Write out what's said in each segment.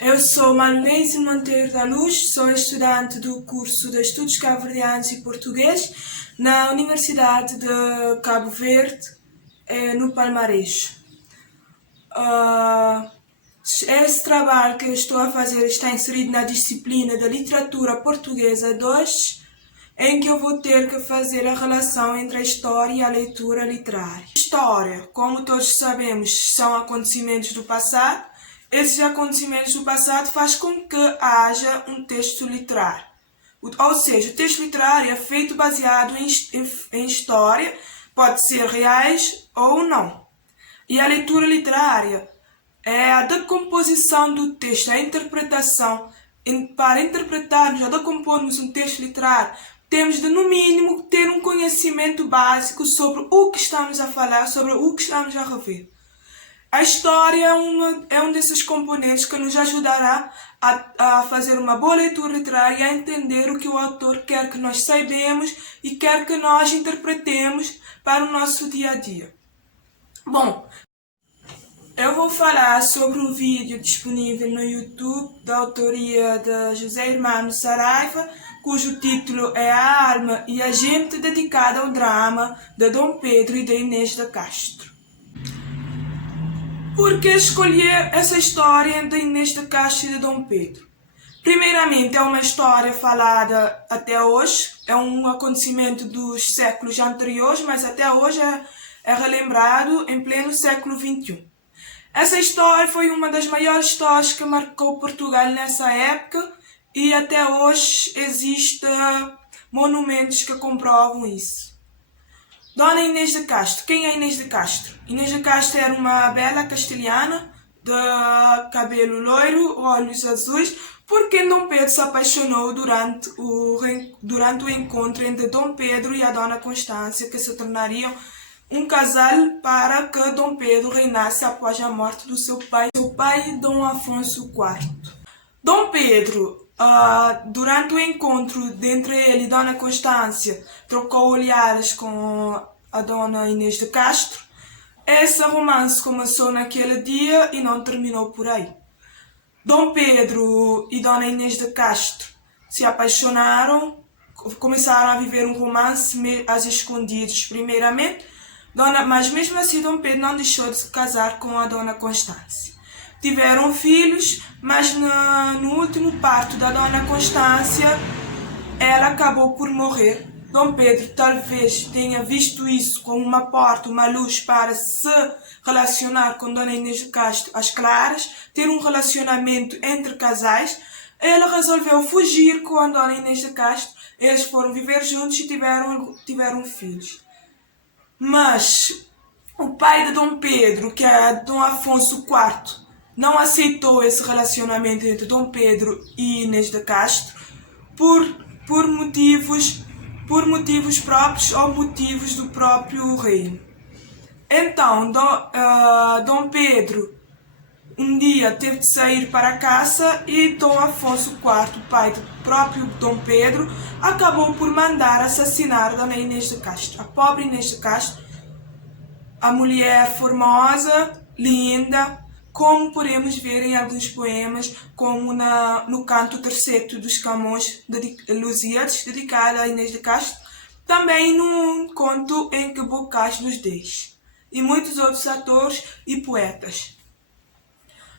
Eu sou Marlense Monteiro da Luz, sou estudante do curso de Estudos Cabo-Verdianos e Português na Universidade de Cabo Verde, no Palmares. Esse trabalho que eu estou a fazer está inserido na disciplina de Literatura Portuguesa 2, em que eu vou ter que fazer a relação entre a história e a leitura literária. História, como todos sabemos, são acontecimentos do passado. Esses acontecimentos do passado faz com que haja um texto literário. Ou seja, o texto literário é feito baseado em história, pode ser reais ou não. E a leitura literária é a decomposição do texto, a interpretação. Para interpretarmos ou decompormos um texto literário, temos de, no mínimo, ter um conhecimento básico sobre o que estamos a falar, sobre o que estamos a rever. A história é um desses componentes que nos ajudará a fazer uma boa leitura literária e a entender o que o autor quer que nós saibamos e quer que nós interpretemos para o nosso dia a dia. Bom, eu vou falar sobre um vídeo disponível no YouTube da autoria de José Hermano Saraiva, cujo título é A Alma e a Gente, dedicada ao drama de Dom Pedro e de Inês de Castro. Por que escolher essa história de Inês de Castro e de Dom Pedro? Primeiramente, é uma história falada até hoje, é um acontecimento dos séculos anteriores, mas até hoje é relembrado em pleno século XXI. Essa história foi uma das maiores histórias que marcou Portugal nessa época e até hoje existem monumentos que comprovam isso. Dona Inês de Castro. Quem é Inês de Castro? Inês de Castro era uma bela castelhana de cabelo loiro, olhos azuis, porque Dom Pedro se apaixonou durante o encontro entre Dom Pedro e a Dona Constância, que se tornariam um casal para que Dom Pedro reinasse após a morte do seu pai Dom Afonso IV. Dom Pedro, durante o encontro entre ele e Dona Constância, trocou olhares com a Dona Inês de Castro. Esse romance começou naquele dia e não terminou por aí. Dom Pedro e Dona Inês de Castro se apaixonaram, começaram a viver um romance às escondidas primeiramente, mas mesmo assim Dom Pedro não deixou de se casar com a Dona Constância. Tiveram filhos, mas no último parto da Dona Constância, ela acabou por morrer. Dom Pedro talvez tenha visto isso como uma porta, uma luz para se relacionar com Dona Inês de Castro às claras, ter um relacionamento entre casais. Ele resolveu fugir com a Dona Inês de Castro. Eles foram viver juntos e tiveram filhos. Mas o pai de Dom Pedro, que é Dom Afonso IV, não aceitou esse relacionamento entre Dom Pedro e Inês de Castro por motivos próprios ou motivos do próprio reino. Então, Dom Pedro um dia teve de sair para a caça e Dom Afonso IV, pai do próprio Dom Pedro, acabou por mandar assassinar Dona Inês de Castro. A pobre Inês de Castro, a mulher formosa, linda, como podemos ver em alguns poemas, como no canto terceiro dos Camões, Lusíadas, dedicado a Inês de Castro, também num conto em que Bocage nos deixa, e muitos outros autores e poetas.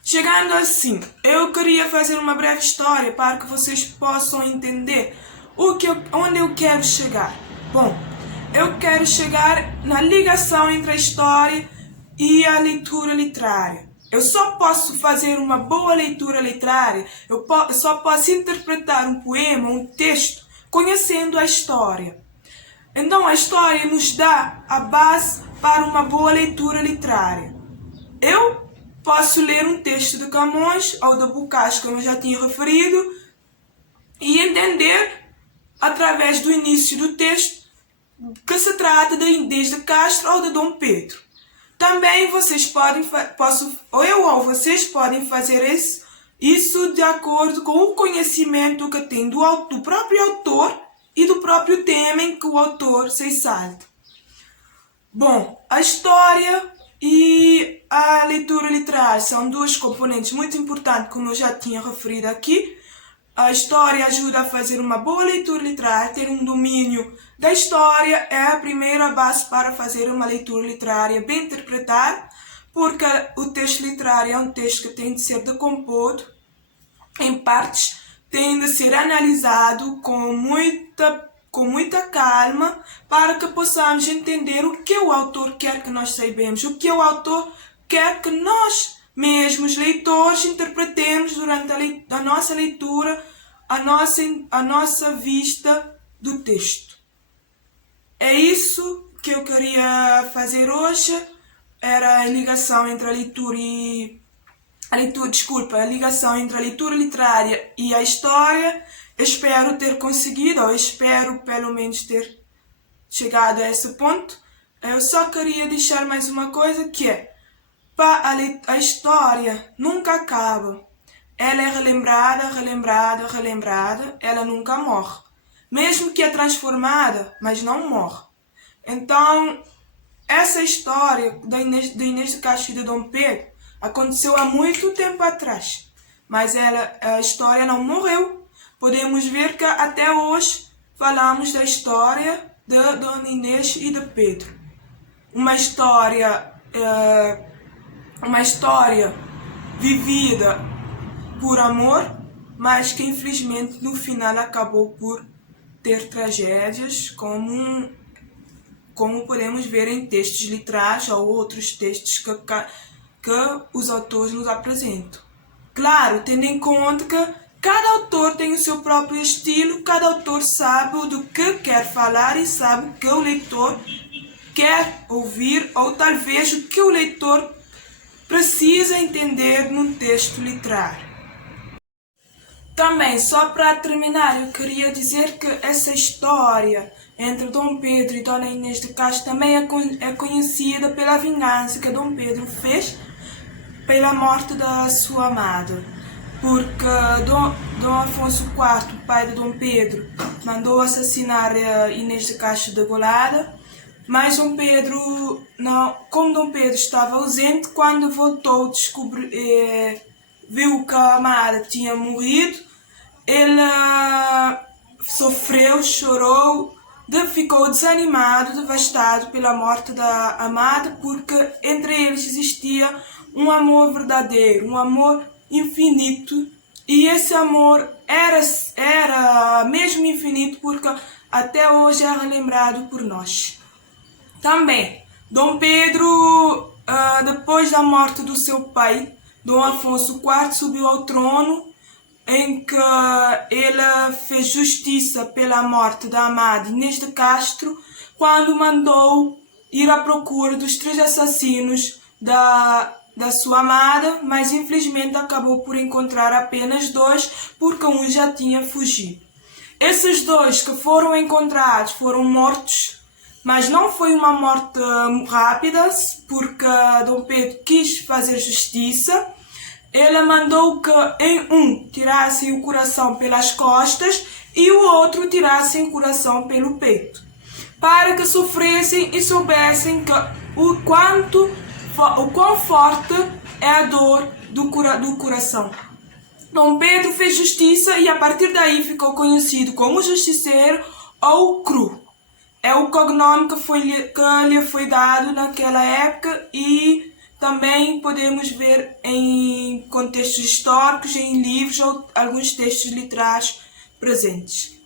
Chegando assim, eu queria fazer uma breve história para que vocês possam entender onde eu quero chegar. Bom, eu quero chegar na ligação entre a história e a leitura literária. Eu só posso fazer uma boa leitura literária, eu só posso interpretar um poema, um texto, conhecendo a história. Então a história nos dá a base para uma boa leitura literária. Eu posso ler um texto de Camões ou de Bocage, como eu já tinha referido, e entender, através do início do texto, que se trata de Inês de Castro ou de Dom Pedro. Também vocês podem fazer isso de acordo com o conhecimento que tem do próprio autor e do próprio tema em que o autor se exalta. Bom, a história e a leitura literária literais são duas componentes muito importantes, como eu já tinha referido aqui. A história ajuda a fazer uma boa leitura literária. Ter um domínio da história é a primeira base para fazer uma leitura literária bem interpretada, porque o texto literário é um texto que tem de ser decomposto em partes, tem de ser analisado com muita calma, para que possamos entender o que o autor quer que nós saibamos, o que o autor quer que nós mesmos, leitores, interpretemos durante a nossa leitura, a nossa vista do texto. É isso que eu queria fazer hoje. Era a ligação entre a ligação entre a leitura literária e a história. Espero ter conseguido, ou espero pelo menos ter chegado a esse ponto. Eu só queria deixar mais uma coisa, que é: a história nunca acaba. Ela é relembrada, ela nunca morre. Mesmo que é transformada, mas não morre. Então, essa história da Inês de Castro e de Dom Pedro aconteceu há muito tempo atrás, mas a história não morreu. Podemos ver que até hoje falamos da história de Dona Inês e de Pedro. Uma história vivida por amor, mas que infelizmente no final acabou por ter tragédias, como podemos ver em textos literários ou outros textos que os autores nos apresentam. Claro, tendo em conta que cada autor tem o seu próprio estilo, cada autor sabe do que quer falar e sabe o que o leitor quer ouvir, ou talvez o que o leitor precisa entender num texto literário. Também, só para terminar, eu queria dizer que essa história entre Dom Pedro e Dona Inês de Castro também é conhecida pela vingança que Dom Pedro fez pela morte da sua amada. Porque Dom Afonso IV, pai de Dom Pedro, mandou assassinar Inês de Castro degolada, mas como Dom Pedro estava ausente, quando voltou, viu que a amada tinha morrido, ele sofreu, chorou, ficou desanimado, devastado pela morte da amada, porque entre eles existia um amor verdadeiro, um amor infinito, e esse amor era mesmo infinito, porque até hoje é relembrado por nós. Também, Dom Pedro, depois da morte do seu pai, Dom Afonso IV, subiu ao trono, em que ele fez justiça pela morte da amada Inês de Castro, quando mandou ir à procura dos 3 assassinos da sua amada, mas infelizmente acabou por encontrar apenas 2, porque um já tinha fugido. Esses 2 que foram encontrados foram mortos, mas não foi uma morte rápida, porque Dom Pedro quis fazer justiça. Ele mandou que em um tirassem o coração pelas costas e o outro tirassem o coração pelo peito, para que sofressem e soubessem que o quão forte é a dor do coração. Dom Pedro fez justiça e a partir daí ficou conhecido como Justiceiro ou Cru. É o cognome que lhe foi dado naquela época, e também podemos ver em contextos históricos, em livros ou alguns textos literários presentes.